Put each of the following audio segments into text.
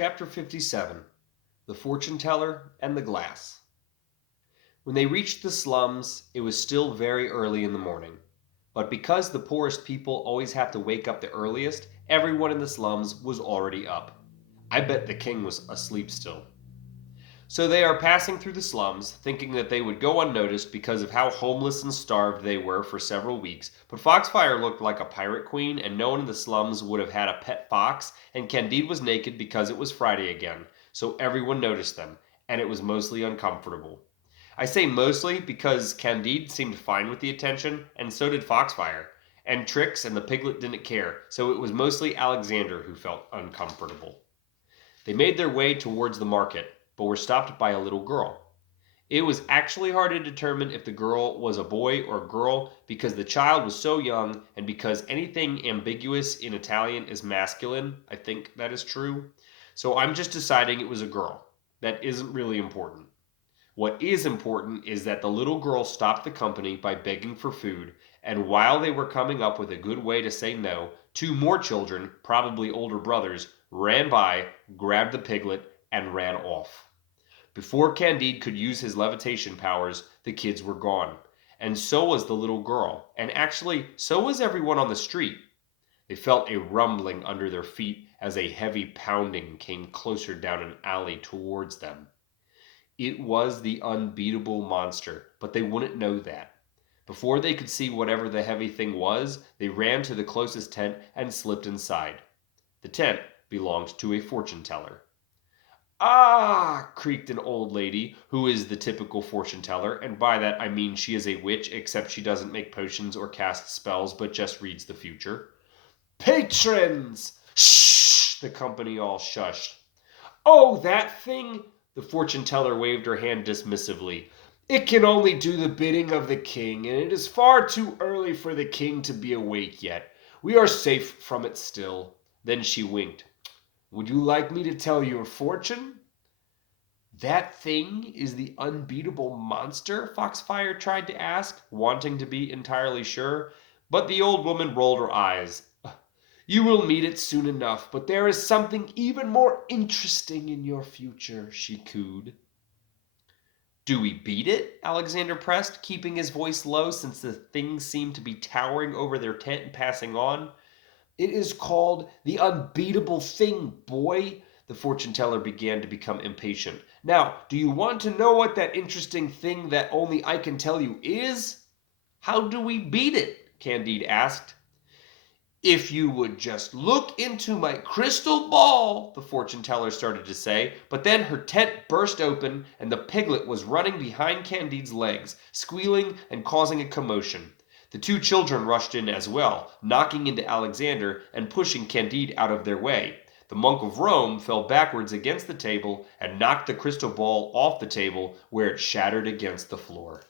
Chapter 57 The Fortune Teller and the Glass. When they reached the slums, it was still very early in the morning. But because the poorest people always have to wake up the earliest, everyone in the slums was already up. I bet the king was asleep still. So they are passing through the slums, thinking that they would go unnoticed because of how homeless and starved they were for several weeks. But Foxfire looked like a pirate queen, and no one in the slums would have had a pet fox, and Candide was naked because it was Friday again. So everyone noticed them, and it was mostly uncomfortable. I say mostly because Candide seemed fine with the attention, and so did Foxfire. And Trix and the piglet didn't care, so it was mostly Alexander who felt uncomfortable. They made their way towards the market, but were stopped by a little girl. It was actually hard to determine if the girl was a boy or a girl because the child was so young, and because anything ambiguous in Italian is masculine. I think that is true. So I'm just deciding it was a girl. That isn't really important. What is important is that the little girl stopped the company by begging for food, and while they were coming up with a good way to say no, two more children, probably older brothers, ran by, grabbed the piglet, and ran off. Before Candide could use his levitation powers, the kids were gone. And so was the little girl, and actually, so was everyone on the street. They felt a rumbling under their feet as a heavy pounding came closer down an alley towards them. It was the unbeatable monster, but they wouldn't know that. Before they could see whatever the heavy thing was, they ran to the closest tent and slipped inside. The tent belonged to a fortune teller. "Ah!" creaked an old lady, who is the typical fortune teller, and by that I mean she is a witch, except she doesn't make potions or cast spells, but just reads the future. "Patrons!" "Shh!" The company all shushed. "Oh, that thing!" The fortune teller waved her hand dismissively. "It can only do the bidding of the king, and it is far too early for the king to be awake yet. We are safe from it still." Then she winked. "Would you like me to tell your fortune?" "That thing is the unbeatable monster?" Foxfire tried to ask, wanting to be entirely sure, but the old woman rolled her eyes. "You will meet it soon enough, but there is something even more interesting in your future," she cooed. "Do we beat it?" Alexander pressed, keeping his voice low since the thing seemed to be towering over their tent and passing on. "It is called the unbeatable thing, boy." The fortune teller began to become impatient. "Now, do you want to know what that interesting thing that only I can tell you is?" "How do we beat it?" Candide asked. "If you would just look into my crystal ball," the fortune teller started to say, but then her tent burst open, and the piglet was running behind Candide's legs, squealing and causing a commotion. The two children rushed in as well, knocking into Alexander and pushing Candide out of their way. The monk of Rome fell backwards against the table and knocked the crystal ball off the table, where it shattered against the floor.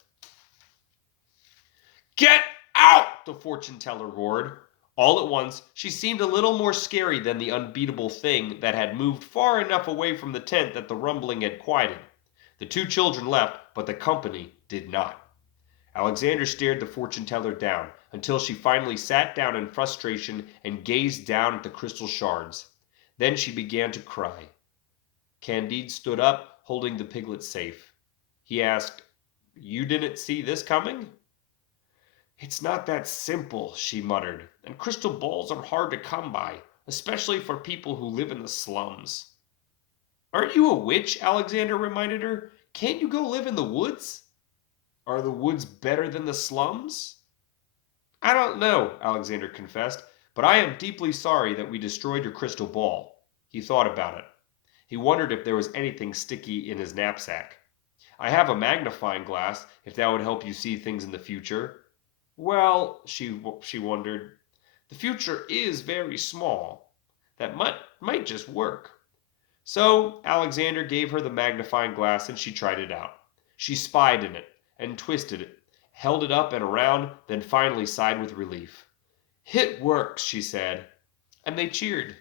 "Get out!" the fortune teller roared. All at once, she seemed a little more scary than the unbeatable thing that had moved far enough away from the tent that the rumbling had quieted. The two children left, but the company did not. Alexander stared the fortune teller down until she finally sat down in frustration and gazed down at the crystal shards. Then she began to cry. Candide stood up, holding the piglet safe. He asked, "You didn't see this coming?" "It's not that simple," she muttered, "and crystal balls are hard to come by, especially for people who live in the slums." "Aren't you a witch?" Alexander reminded her. "Can't you go live in the woods?" "Are the woods better than the slums?" "I don't know," Alexander confessed, "but I am deeply sorry that we destroyed your crystal ball." He thought about it. He wondered if there was anything sticky in his knapsack. "I have a magnifying glass, if that would help you see things in the future." Well, she wondered, the future is very small. That might just work. So Alexander gave her the magnifying glass and she tried it out. She spied in it and twisted it, held it up and around, then finally sighed with relief. "It works," she said. And they cheered.